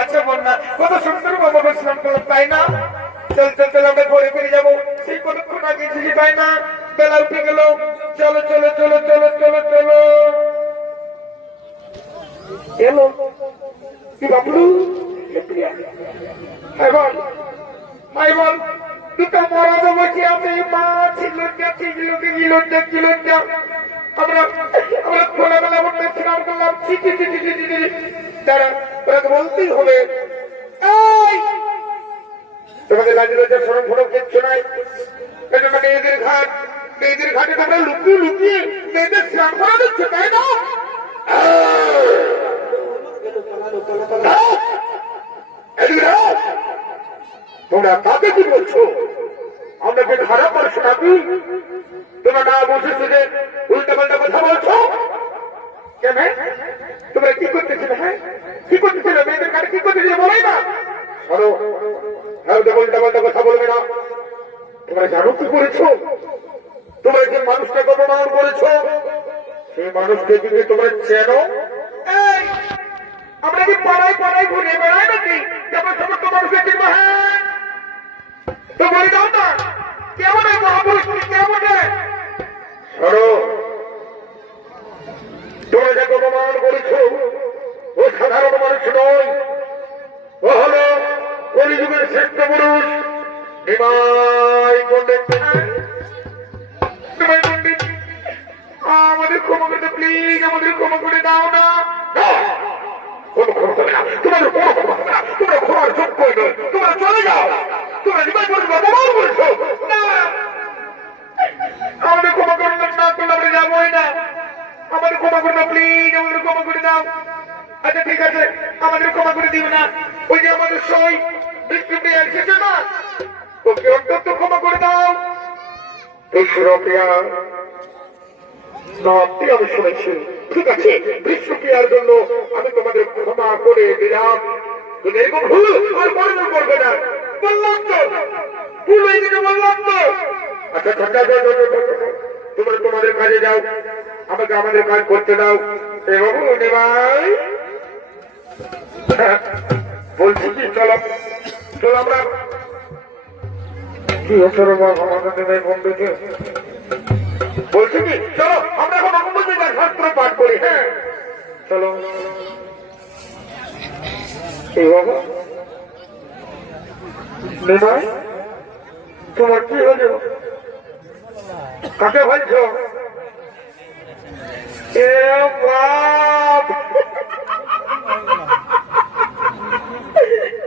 আচ্ছা বন্যা কত সুন্দর বাবা বসলাম তাই না? চল চল চল আমরা ঘরে ফিরে যাবো। সেই কতক্ষণ আগে পাই না, বেলা উঠে গেল। চলো চলো চলো চলো চলো চলো। এলো কি বাবলু এবার মাই বল দুটো মরা তো বসে আছে মা ছিল আমরা আমরা খোলামেলা বলতে স্নান করলাম তারা ওরা বলতেই হবে তোমাদের লাজ লজ্জা সরম ফরম কিচ্ছু নাই মেয়েদের ঘাটে তোমরা লুকিয়ে মেয়েদের স্নান করা দিচ্ছে তাই না তোমরা কাকে কি বলছো আমাকে খারাপ করছো নাকি তোমরা না বসেছো যে উল্টা পাল্টা কথা বলছো কেন তোমরা কি করতেছিলে হ্যাঁ কি করতেছিলে মেয়েদের কাছে কি করতেছিলে বলাই না ধরো উল্টা পাল্টা কথা বলবে না তোমরা জানো কি করেছো তোমরা যে মানুষটাকে অপমান করেছো সেই মানুষকে যদি তোমরা চেনো আমরা কি পাড়ায় ঘুরে বেড়াই নাকি যেমন সমস্ত মানুষকে চিনবো হ্যাঁ তো বলে দাও না কেমন এই মহাপুরুষটি কেমন শোনো তোমরা যাকে অপমান করেছো ও সাধারণ মানুষ নয় ও হলো কলিযুগের শ্রেষ্ঠ পুরুষ নিমাই পণ্ডিত আমাদের ক্ষমা করতে প্লিজ আমাদের ক্ষমা করে দাও না তোমাদের কোনো ক্ষমা হবে না তোমরা ক্ষমার যোগ্য নয় তোমরা চলে যাও তোমরা নিমাই পণ্ডিত অপমান করেছো না আমাদের ক্ষমা করবেন না করলে আমরা যাবোই না আমাদের ক্ষমা করে দাও প্লিজ আমাদের ক্ষমা করে দাও আচ্ছা ঠিক আছে আমাদের ক্ষমা করে দিও না ওই যে আমাদের সই বৃষ্টি এসেছে না ওকে অন্তত ক্ষমা করে দাও আমি শুনেছি ঠিক আছে বৃষ্টিক্রিয়ার জন্য আমি তোমাদের ক্ষমা করে দিলাম তুমি এরকম ভুল আর পরিণত করবে না বললাম তো ভুল হয়ে গেছে বললাম তো আচ্ছা তোমরা তোমাদের কাজে যাও আমাকে আমাদের কাজ করতে দাও বাবু ভাই বলছি কি চলো চলো আমরা কি হচ্ছে আমাদের বন্ধুকে বলছি কি চলো আমরা এখন অঙ্গবিদ্যার শাস্ত্র পাঠ করি হ্যাঁ চলো এই বাবা নিমাই তোমার কি হলো কাকে বলছো এ বাপ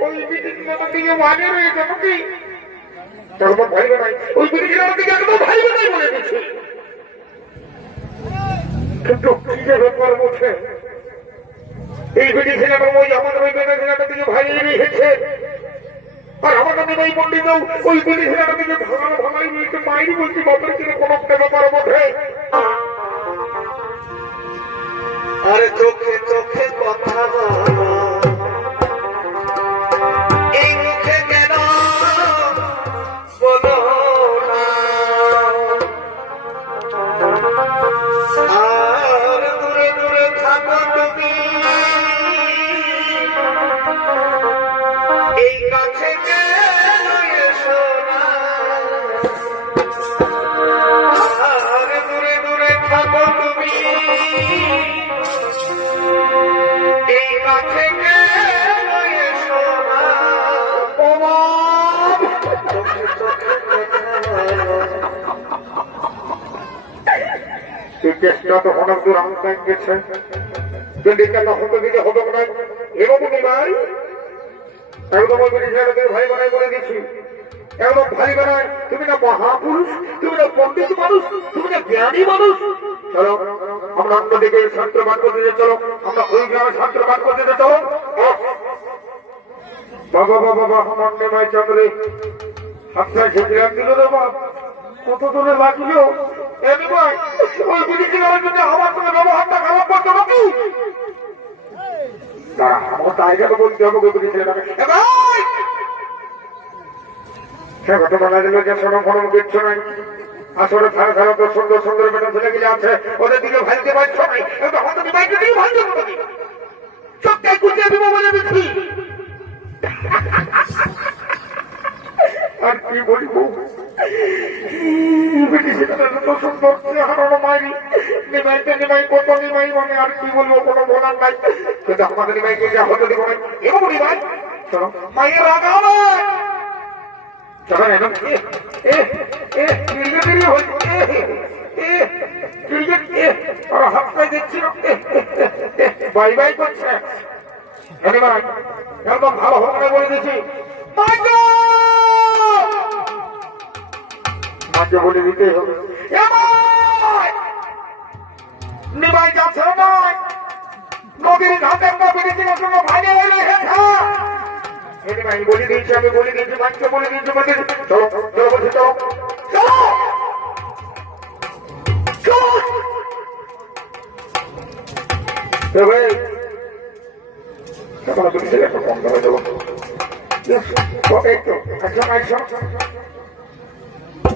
ওই বিটির আমার দিকে মানে রয়েছে নাকি তখন ভাই বানাই ওই বিটির আমার দিকে একদম ভাই বানাই বলে দিচ্ছি কিন্তু কি যে ব্যাপার বলছে এই বিটি ছেলেটা ওই আমাদের ওই বেটা ছেলেটার দিকে ভাই রেখেছে আর আমাদের নিমাই পণ্ডিত ওই বিটি ছেলেটার দিকে ভাঙাই রয়েছে মাইরি বলছি বাপের কিনে কোনো ব্যাপার মধ্যে আরে চোখে চোখে কথা বলো এই মুখে কেন বলো না আর দূরে দূরে থাকো তুমি এই কাছে কেন এসো না আর দূরে দূরে থাকো তুমি এই কাছে কেন এসো না চেষ্টা তো অনেক দূর আমাকে গেছে যদি কেন হতে দিতে হবে না এরকম ভাই একদম ওই বিটি ভাই বানাই করে দিচ্ছি একদম ভাই বানায় তুমি না মহাপুরুষ তুমি না পণ্ডিত মানুষ তুমি না জ্ঞানী মানুষ চলো আমরা অন্যদিকে ছাত্র পাঠ করতে যে চলো আমরা ওই গ্রামে ছাত্র পাঠ করতে যে চলো বাবা বাবা আমার নেমাই চন্দ্রে আপনার ঝেঁকিরাম দিল রে বাপ কত দূরে লাগলো ওই বিটি ছেলের জন্য আমার সঙ্গে ব্যবহারটা খারাপ করতে নাকি তারা আমার টাইগার বলতে হবে ওই বিটি ছেলেটাকে সে ঘটনা দিল যে সরম ফরম কিচ্ছু নাই আসলে খারাপ খারাপ সুন্দর সুন্দর বেটা ছেলেগুলি আছে ওদের দিকে ভাইতে পারছো নাই হয়তো বাইকে দিকে ভাই দেবো নাকি সবটাই কুচিয়ে দিব বলে দিচ্ছি আর কি বলবো আর কি বলবো, কোনো বলার নাই। কিন্তু আমাদের নিমাইকে যা হতে দিব না। এবং নিমাই চলো মায়ের রাগা চলো এরকম হাতটাই দেখছিল বাই বাই করছে। একদম ভালো হোক না বলে দিচ্ছি, মাকে বলে দিতেই হবে। নিমাই যাচ্ছে নয়, নদীর ঘাটের নদীর সঙ্গে ভাইয়া ভাই বলে দিয়েছি, আমি বলে দিয়েছি, মাকে বলে দিয়েছি। চলো চলো বলছি, চলো চলো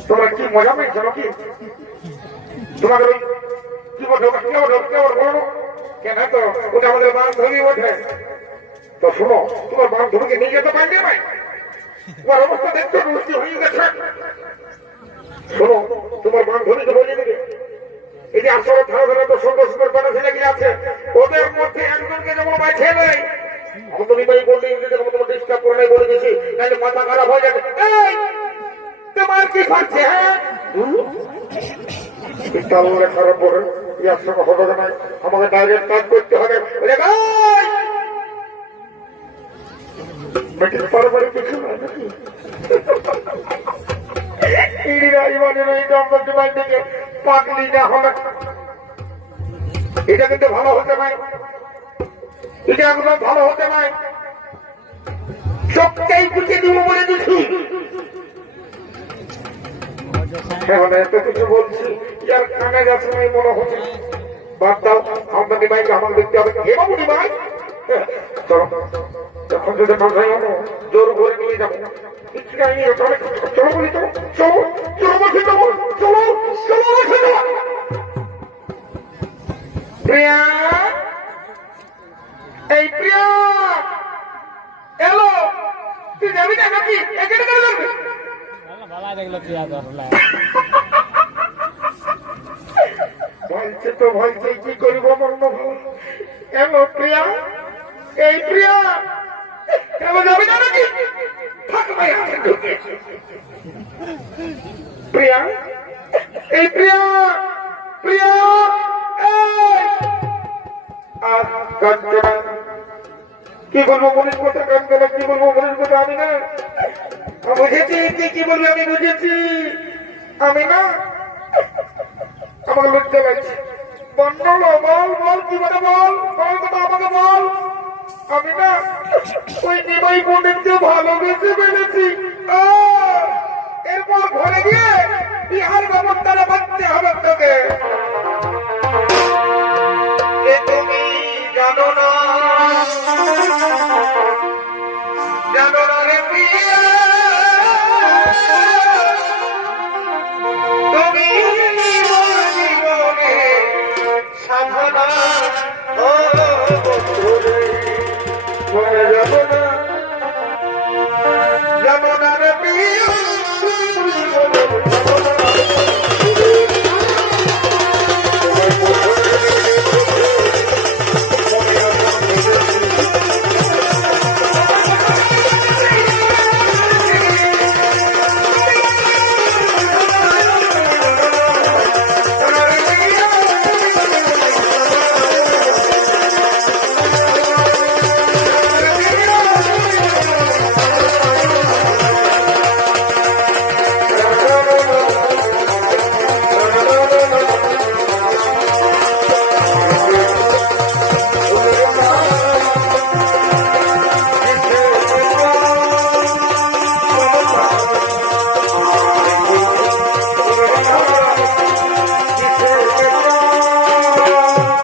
তোমরা কি মজা পেয়েছ নাকি? তোমাদের ওই কি বলছো বলো কেন? তো ওটা আমাদের বান্ধবী ওঠে। তো শোনো, তোমার বান্ধবীকে নিয়ে যেতে পারবে না, তোমার অবস্থা দেখতে দুষ্টি হয়ে গেছে। শোনো, তোমার বান্ধবীকে বলে দেবে, এই যে আসলে ধারা ধারা তো সুন্দর সুন্দর কটা ছেলে কি আছে, ওদের মধ্যে একজনকে যেমন বাইছে নেই। আমি তো নিবাই বললি তোমার ডিস্টার্ব করে নাই বলে দিয়েছি, নাহলে মাথা খারাপ হয়ে যাবে। তোমার কি করছে? হ্যাঁ খারাপ করে ইয়ার সঙ্গে হবে না, আমাকে ডাইরেক্ট কাজ করতে হবে। কিছু নয় নাকি পাগলি না হলে এটা কিন্তু ভালো হতে নাই, এটা একদম ভালো হতে নাই। সবটাই বুঝে দিব বলে দিচ্ছি। এত কিছু বলছি ইয়ার কানে যাচ্ছে নাই মনে হচ্ছে। বাদ দাও, আমাদের নিমাইকে আমাকে দেখতে হবে। এবং নিমাই চলো, যখন যদি মাথায় আনো জোর করে নিয়ে যাবো। চলো বলি, চলো চলো চলো বলছি, চলো চলো চলো বলছি। প্রিয়া, এই প্রিয়া এলো, তুই যাবি না নাকি? এখানে কেন যাবি? ভাইছে তো ভাইছে, কি করিব মন ভালো। এলো প্রিয়া, এই প্রিয়া এলো, যাবি না নাকি? প্রিয়া, এই প্রিয়া, প্রিয়া আর কাঞ্চনা, কি বলবো মনের কথা, কাঞ্চনা কি বলবো মনের কথা আমি না বুঝেছি। তুই কি বলবি আমি বুঝেছি। আমি না আমাকে লজ্জা লাগছে। বল বল কি করে বল, কথা আমাকে বল। আমি না ওই নিমাই বোনকে ভালোবেসে ফেলেছি। এরপর ঘরে গিয়ে বিহার ব্যবস্থাটা বাঁচতে হবে তোকে।